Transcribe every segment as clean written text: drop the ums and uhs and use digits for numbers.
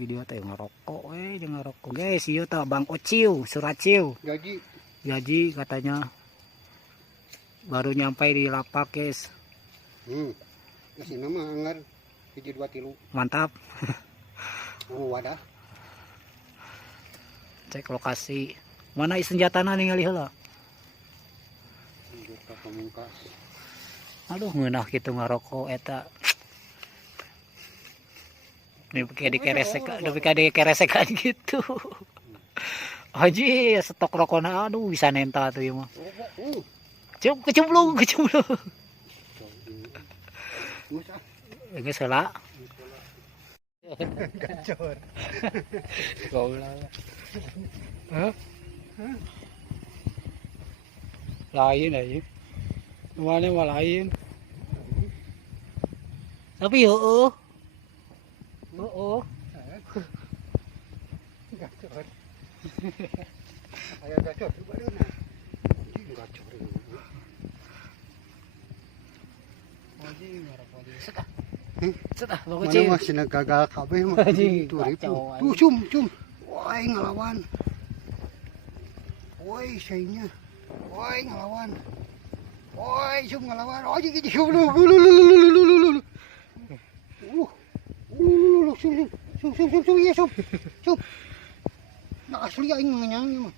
video teh ngerokok jangan ngerokok guys. Iya tah Bang Ociu Suraciu gaji katanya baru nyampe di lapak guys. Kasih nama anggar hiji 2 3 Mantap. wadah Cek lokasi mana senjatana ningali heula. senjata pamungkas. Aduh ngeunah kitu ngarokok eta. Ini pakai dikeresekan gitu. Haji stok rokona aduh bisa nenta tuh ya mah. Kecemplung. Geus heula. Gacor. Goblok. Hah? Lain aja. Mana mah lain. Tapi heueuh. Gacor. Aya gacor bareuna. Gacor. Setah bagus Mana masih gagal kabeh mah. Tuh cum. Woi ngelawan. Woi saynya. Woi ngelawan. Woi cum ngelawan. Oh jadi cum lu. Sum ya sum. Nah asli aing nganyangnya mah.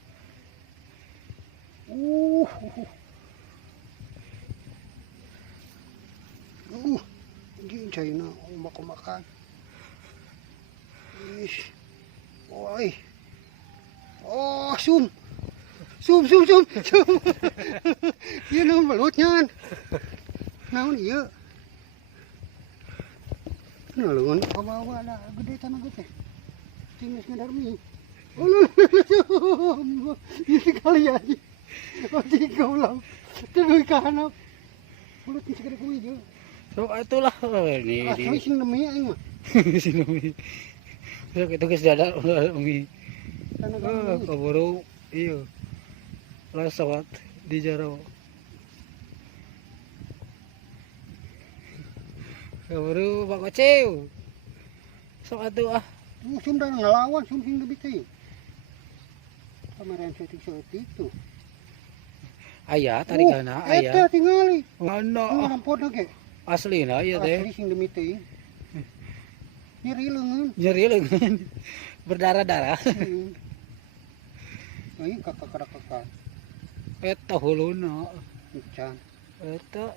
Di China makan. Ish. Woi. Oh, sum. Ieu naon balutnya. Naon ieu? Nah, leungeun bawa ada gede tanah gede. Tinggal ngadarmi. Ini sekali aja. Oh, tiga ulang. Terus ke hanap. Mulut ni segede kuwi je. So itulah ini. Asli sing namanya aing mah. Sing namanya. So itu geus dada umi. Kaburu ieu. Lasawat di jaro. Kaburu Pak Koceu. Sok atuh ah. Sum dah ngelawan sum sing lebih teh. Kamaran setik tuh. Aya tarikana aya. Eta tingali. Mana Rampot ge. aslina ieu teh. Asli sing demi teh. Nyeri Leungeun. Berdarah-darah. Aing kakak. Eta huluna. Can. Eta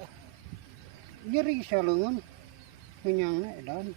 Nyeri sa leungeun. Menyangna edan.